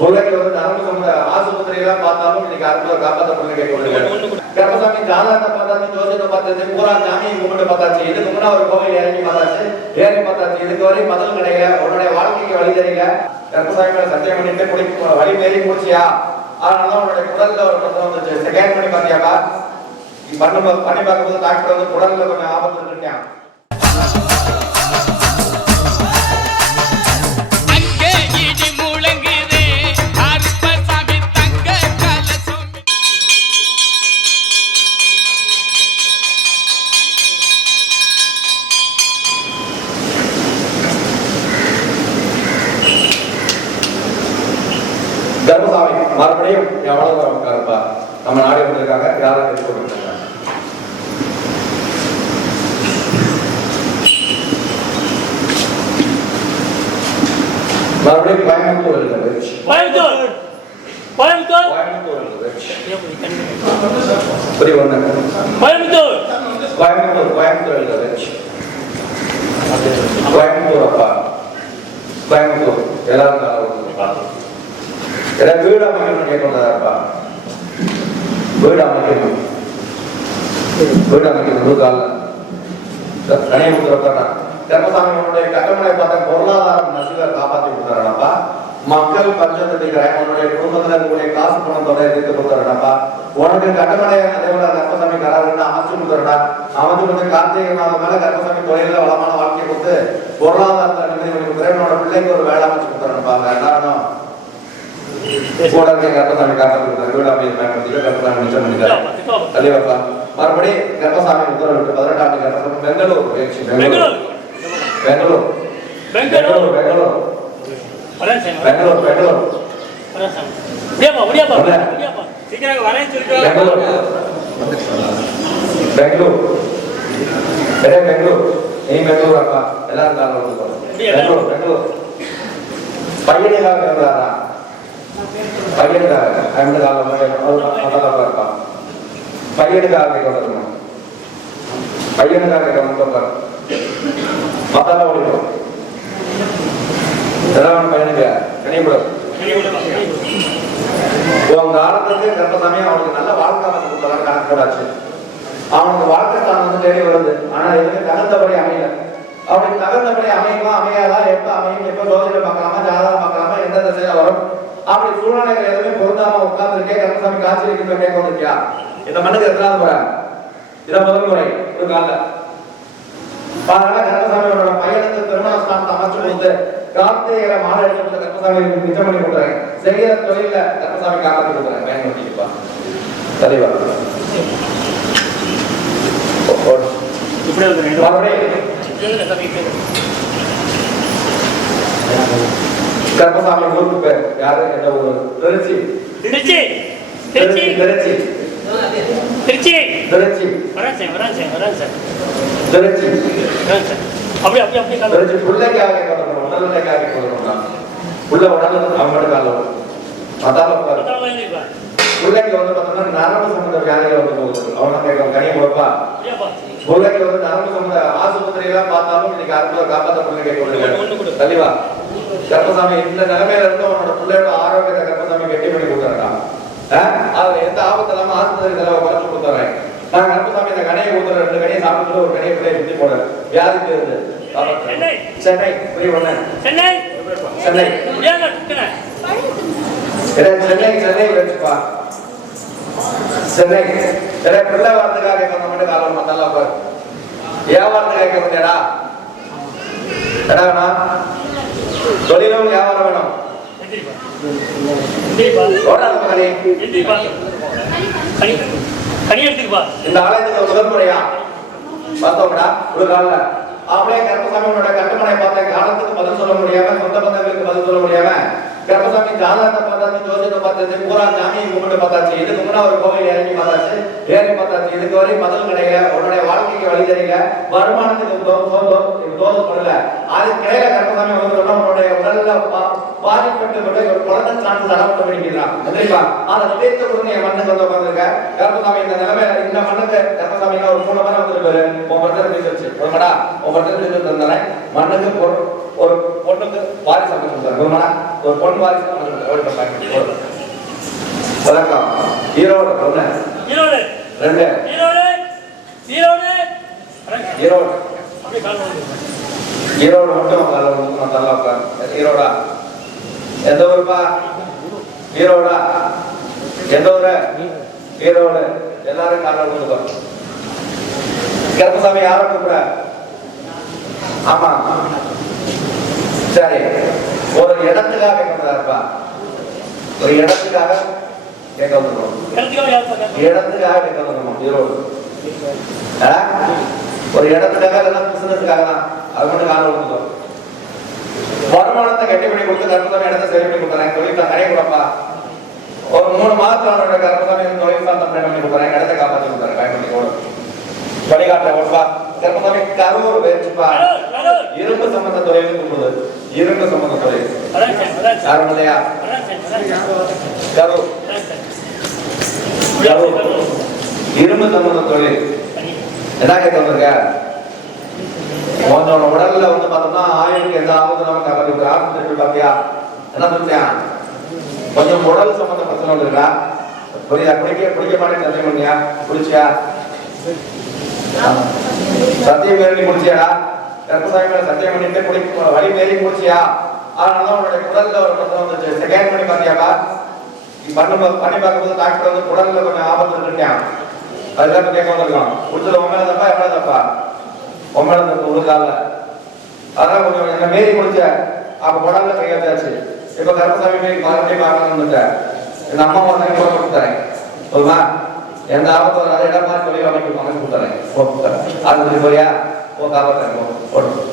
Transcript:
முல்லைக்கு வந்து நரம்பு சம்பந்த ஆஸ்பத்திரி பார்த்தாலும் இன்னைக்கு அற்புத காப்பாற்றப்பட்டு கேட்கப்படுகிறது கர்ப்பசாமி ஜாதகத்தை பார்த்தாச்சு ஜோதிடத்தை பார்த்தாச்சு பூரா சாமி கும்பிட்டு பார்த்தாச்சு. இதுக்கு முன்னா ஒரு கோவில் இறங்கி பார்த்தாச்சு. ஏறி பார்த்தாச்சு. இதுக்கு வரையும் பதில் கிடைக்கல உன்னுடைய வாழ்க்கைக்கு வழி தெரியல. கர்ப்பசாமி சத்தியம் பண்ணிட்டு குடி வழி மீறி முடிச்சியா அதனால உன்னுடைய குடல்ல ஒரு பிரச்சனை வந்துச்சு. செகண்ட் பண்ணி பார்த்தியாப்பா நீ பண்ண பண்ணி பார்க்கும்போது டாக்டர் வந்து குடல்ல கொஞ்சம் ஆபத்து இருக்கான் எவ்வளவு தூரம் இருப்பா நம்ம நாடு இருக்காங்க யாரும் எதிர்கொண்டிருக்காங்க மறுபடியும் கோயம்புத்தூர் எழுதுறது கோயம்புத்தூர்! கோயம்புத்தூர்! கோயம்புத்தூர் புரிய ஒண்ணு கோயம்புத்தூர்! கோயம்புத்தூர் கோயம்புத்தூர் கோயம்புத்தூர் அப்பா. கோயம்புத்தூர். எல்லாரும் நல்லா வீடு அமைக்கணும் கேட்கணும்ப்பா வீடு அமைக்கணும் வீடு அமைக்கணும் காலில் கட்டமனை பார்த்த பொருளாதாரம் நசிவை காப்பாற்றி கொடுத்தாரப்பா மக்கள் பஞ்சத்துக்கு உன்னுடைய குடும்பத்துல இருக்கக்கூடிய காசு பணத்தோட எதிர்த்து கொடுத்தாரப்பா உனக்கு கட்டமனை அதே போல கர்ப்பசாமி கராருன்னு அமைச்சு கொடுத்தாரடா அமைச்சு கொடுத்து கார்த்திகை மாதம் மேல கர்ப்பசாமி தொழில வளமான வாழ்க்கையை கொடுத்து பொருளாதாரத்தை நிம்மதி பண்ணி என்னோட பிள்ளைக்கு ஒரு வேலை அமைச்சு கொடுத்தாரப்பா எல்லாரும் கூட இருக்க கர்ப்பசாமி காசு கொடுத்தாரு வீடு அமைதி பயன்படுத்தி கர்ப்பசாமி மிச்சம் பண்ணிட்டாரு தலைவப்பா மறுபடி கர்ப்பசாமி உத்தரவிட்டு பதினெட்டாம் தேதி கர்ப்பசாமி பெங்களூர் முயற்சி பெங்களூர் பெங்களூர் பெங்களூர் பெங்களூர் பெங்களூர் பெங்களூர் பெங்களூர் நீ அப்பா எல்லாரும் இருந்தாரா பையனுக்காக ஐம்பது காலம் அதெல்லாம் இருப்பா பையனுக்காக கொண்டு வரணும். பையனுக்காக கொண்டு வரணும் மத்தால ஓடிடும் எல்லாம் பையனுக்கு கனிபுரம் உன் காலத்துக்கு கர்ப்பசாமி அவனுக்கு நல்ல வாழ்க்கை அமைச்சு கொடுத்தவன் கணக்கு அவனுக்கு வாழ்க்கை தான் வந்து தேடி வருது. ஆனா இதுக்கு தகுந்தபடி அமையல. அவனுக்கு தகுந்தபடி அமையுமா அமையாதா எப்ப அமையும் எப்ப ஜோதிடம் பார்க்கலாமா ஜாதகம் பார்க்கலாமா எந்த திசையில வரும்? அப்படி சூழ்நிலைகள் எதுவுமே பொருந்தாம உட்கார்ந்துருக்கே கர்ப்பசாமி காய்ச்சல் இருக்கிற கேட்க வந்திருக்கியா? இந்த மண்ணுக்கு எத்தனாவது முறை? இதான் முதல் முறை ஒரு கால அதனால கர்ப்பசாமியோட பையனுக்கு திருமண ஸ்தானத்தை அமைச்சு கொடுத்து கார்த்திகையில மாலை எடுத்து மிச்சம் பண்ணி கொடுத்தாங்க செய்யற தொழில கர்ப்பசாமி காப்பாற்றி கொடுத்தாங்க பயன்படுத்திப்பா தெளிவா. இப்படி மறுபடியும். கர்ப்பசாமி ஊருக்கு பேர். யாரு? என்ன ஊர்? திருச்சி. திருச்சி. திருச்சி. திருச்சி. திருச்சி. திருச்சி. வரேன் சார் வரேன் சார். வரேன் சார். திருச்சி அப்படி அப்படி அப்படி திருச்சி. பிள்ளைக்காக கொள்ளணும் உடலுக்காக கொள்ளணும் உள்ள உடல் அவங்க காலம் அதான் பாரு பிள்ளைக்கு வந்து பார்த்தோம்னா நரம்பு சம்பந்த வியாதிகள் வந்து போகுது. அவனை கேட்கும் கனியை கொடுப்பா. முடியாப்பா பிள்ளைக்கு வந்து நரம்பு சம்பந்த ஆஸ்பத்திரி எல்லாம் பார்த்தாலும் இன்னைக்கு அற்புத காப்பாற்றப்பட்டு கேட்கப்படுகிறது தெளிவா? கர்ப்பசாமி இந்த நிலைமையில இருந்து அவனோட பிள்ளையோட ஆரோக்கியத்தை கர்ப்பசாமி கெட்டி பண்ணி கொடுத்துறா அதுல எந்த ஆபத்து இல்லாம ஆஸ்பத்திரி செலவை குறைச்சு கொடுத்துறேன். நான் கர்ப்பசாமி இந்த கனியை கொடுத்துறேன் ரெண்டு கனியை சாப்பிட்டு ஒரு கனியை பிள்ளை சுத்தி போடுறேன். வியாதி தீருது சென்னை. சென்னை. புரிய பண்ண. சென்னை. சென்னை. சென்னை சென்னை வச்சுப்பா. சென்னை. பிள்ளை வரதுக்காக கேட்க மட்டும் காலம் மத்தெல்லாம் பாரு வியாபாரத்துக்கு கேட்க முடியாடா எடா தொழிலும் வியாபாரம் வேணும்? இந்த ஆலயத்துக்கு முதல் முறையா பார்த்தோம்டா ஒரு காலில். அப்படியே கருப்பசாமியோட கட்டுமனை பார்த்த காலத்துக்கு பதில் சொல்ல முடியாம சொந்த பந்தங்களுக்கு பதில் சொல்ல முடியாம கருப்பசாமி ஜாதகத்தை பார்த்தாச்சு ஜோசியத்தை பார்த்தாச்சு பூரா சாமியை கும்பிட்டு பார்த்தாச்சு. இதுக்கு முன்னா ஒரு கோவில் இறங்கி பார்த்தாச்சு ஏறி பார்த்தாச்சு. இதுக்கு வரையும் பதில் கிடைக்கல வாழ்க்கைக்கு வழி தெரியல. வருமானத்துக்கு தோதுப்படல அது கர்ப்பசாமி வந்து சொன்னா உன்னுடைய உடல்ல பாதிப்பட்டு ஒரு குழந்தை சான்ஸ் தரப்பட்டு வேண்டிக்கிறான் சரிங்களா அதை தீர்த்து கொடுங்க என் மண்ணுக்கு வந்து உட்காந்துருக்க கர்ப்பசாமி இந்த நிலைமை இந்த மண்ணுக்கு கர்ப்பசாமி ஒரு மூணு மரம் வந்துருப்பாரு உன் படத்தை பேசிருச்சு ஒருமடா உன் படத்தை பேசி தந்தேன் மண்ணுக்கு ஒரு ஒரு பொண்ணுக்கு வாரிசு அமைச்சு ஒரு பொண்ணு வாரிசு அமைச்சு கொடுத்தாரு ஈரோடு ஈரோடு. ரெண்டு. ஈரோடு. ஈரோடு மட்டும் தள்ள உட்கார். ஈரோடா? எந்த ஊருப்பா? ஈரோடா? எந்த ஊரு? ஈரோடு. எல்லாரும் காலைல விழுந்துக்கோ கருப்பசாமி யாரை கூப்பிட? ஆமா. சரி. ஒரு இடத்துக்காக கேட்கிறாருப்பா ஒரு இடத்துக்காக கேட்க வந்துடும்? இடத்துக்காக கேட்க வந்துடும் ஈரோடு? ஒரு இடத்துக்காக இல்லைன்னா பிசினஸுக்காக தான் அது மட்டும் காரணம் விழுந்துடும் வருமானத்தை கட்டி பண்ணி கொடுத்து கருப்பசாமி இடத்த சரி பண்ணி கொடுக்குறேன் தொழில் நிறைய கொடுப்பா. ஒரு மூணு மாதத்துல அவனோட கருப்பசாமி தொழில் சாந்தம் plan பண்ணி கொடுக்குறேன். இடத்த காப்பாற்றி கொடுக்குறேன். பண்ணி கூட வழிகாட்ட கொடுப்பா கருப்பசாமி கரூர் வச்சுப்பா இரும்பு சம்பந்த தொழில் கூப்பிடுது. இரும்பு சம்பந்த தொழில். காரணம் இல்லையா? கரூர். கரூர். இரும்பு சம்பந்த தொழில். என்ன கேட்க வந்திருக்க? உன்னோட உடல்ல வந்து பார்த்தோம்னா ஆயுளுக்கு எந்த ஆபத்து நம்ம காப்பாத்தி ஒரு ஆஸ்பத்திரி போய் பார்த்தியா என்ன சொல்லியா கொஞ்சம் உடல் சம்பந்த பிரச்சனை வந்துருக்கா? புரியுதா? குடிக்க குடிக்க மாட்டேன் சத்தியம் பண்ணியா? குடிச்சியா? சத்தியம் மீறி குடிச்சியாடா? கர்ப்பசாமி மேல சத்தியம் பண்ணிட்டு குடி வழி மீறி குடிச்சியா? அதனால உன்னுடைய குடல்ல ஒரு பிரச்சனை வந்துச்சு. ஸ்கேன் பண்ணி பார்த்தியாப்பா நீ பண்ண பண்ணி பார்க்கும்போது டாக்டர் வந்து குடல்ல கொஞ்சம் ஆபத்து அதுதான் அதுக்காக கேட்க வந்திருக்கோம் குடிச்சது உண்மையில தப்பா எவ்வளவு தப்பா உண்மையில தப்பு ஒரு கால அதான் கொஞ்சம் என்ன மீறி குடிச்ச அப்ப உடல்ல கையாச்சாச்சு இப்ப கருப்பசாமி மீறி மறுபடியும் பார்க்கணும் வந்துட்டேன் இந்த அம்மா வந்து கூட கொடுத்து தரேன் சொல்லுமா எந்த ஆபத்து வராது இடம் மாதிரி சொல்லி அமைக்க அமைச்சு கொடுத்துறேன் அது போறியா ஓ காப்பாத்துறேன் போட்டு